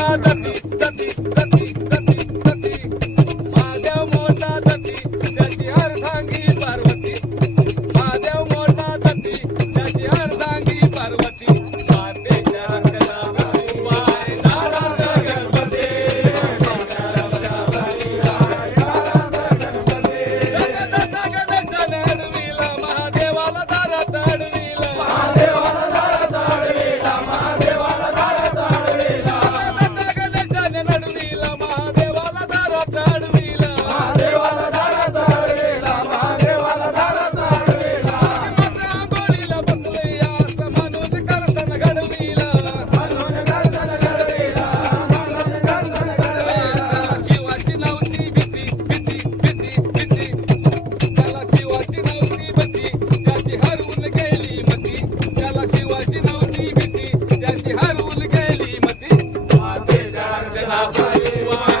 दती दती दती दती दती महादेव मोठा दती त्याची अर्धांगी पार्वती महादेव मोठा दती त्याची अर्धांगी पार्वती मातेच्या रक्षणासाठी उभाय नारायण गणपती महादेवाला दारात अडविला Bye.